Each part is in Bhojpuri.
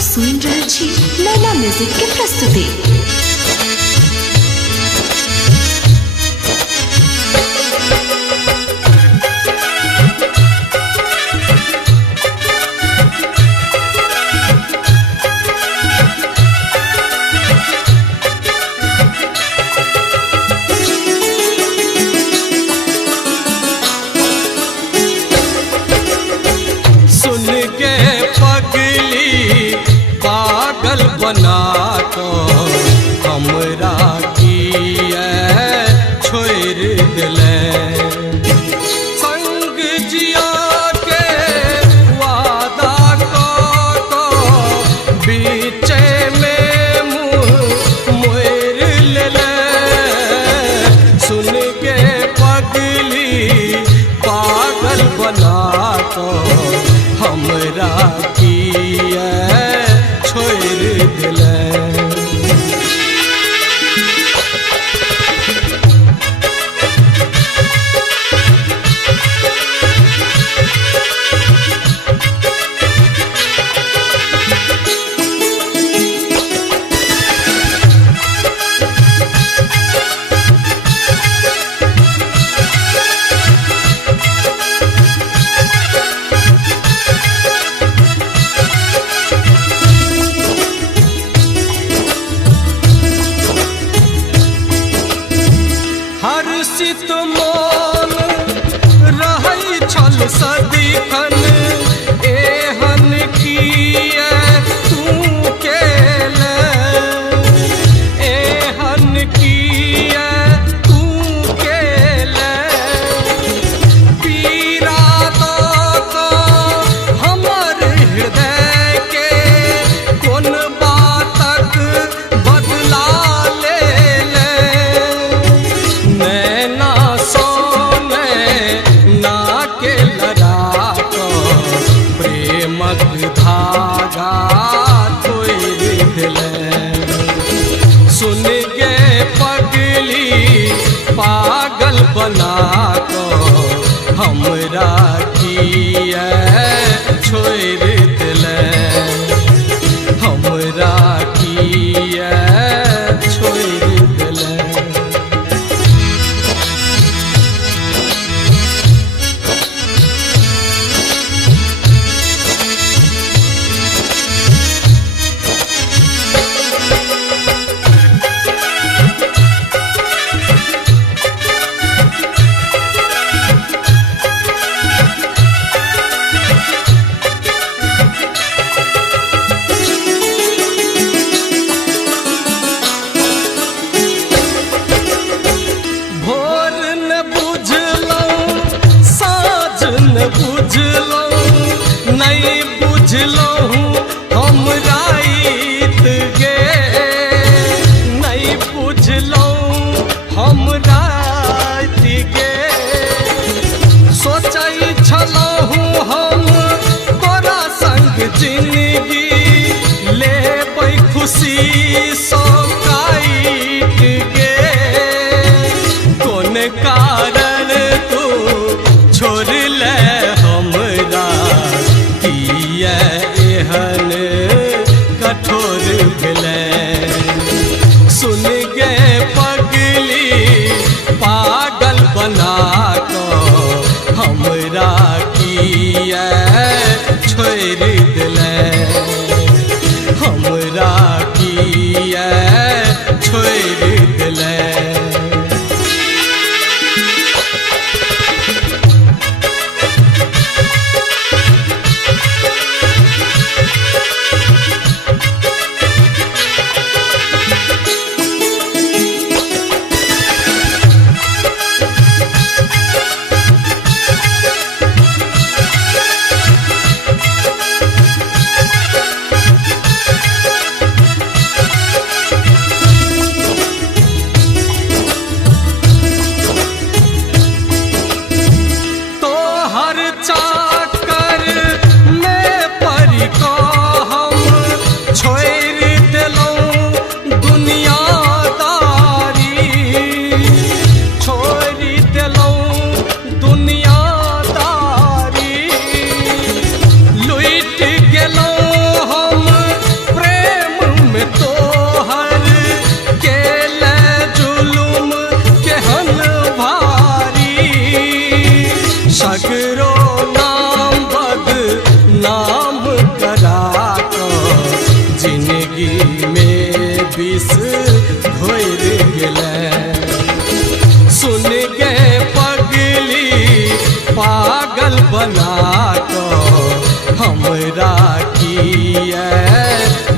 सुन रहे छी नैना म्यूजिक के प्रस्तुति। पागल बना तो हमरा किए छोड़ दिले, संग जिया के वादा को बीचे में मुँह मोड़ ले। सुन के पगली पागल बना तो हमरा किए छोड़ दिले। हर्षित मन रहै छल सदिखन, एहन किए तू केले, एहन किए तू केले। पीड़ा दऽ हमर हृदय के कोन बातक बदला ले नैना सोने ना के लड़ा तो प्रेमक धागा तोड़ दिले। सुन के पगली पागल बना तो हमरा किए छोड़ दिले, हमरा किए छोड़ दिले। बुझलहुँ नहीं बुझलहुँ हम रात गे, नहीं बुझलहुँ हम रात गे। सोचै छलहुँ हम तोरा संग जिंदगी लेबै खुशी सँ काटि गे। कोन कारण तू छोड़ ले हमरा किए एहन कठोर भेलै। सुन गे पगली पागल बना तो हमरा किए छोड़ दिले, हमरा किए छोड़ दिले। सगरो नाम बदनाम करा कर जिंदगी में विष घोर गेलै। सुन गे पगली पागल बना कर हमरा किया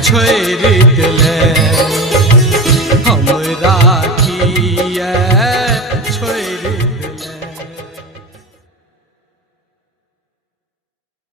छोड़ दिलै।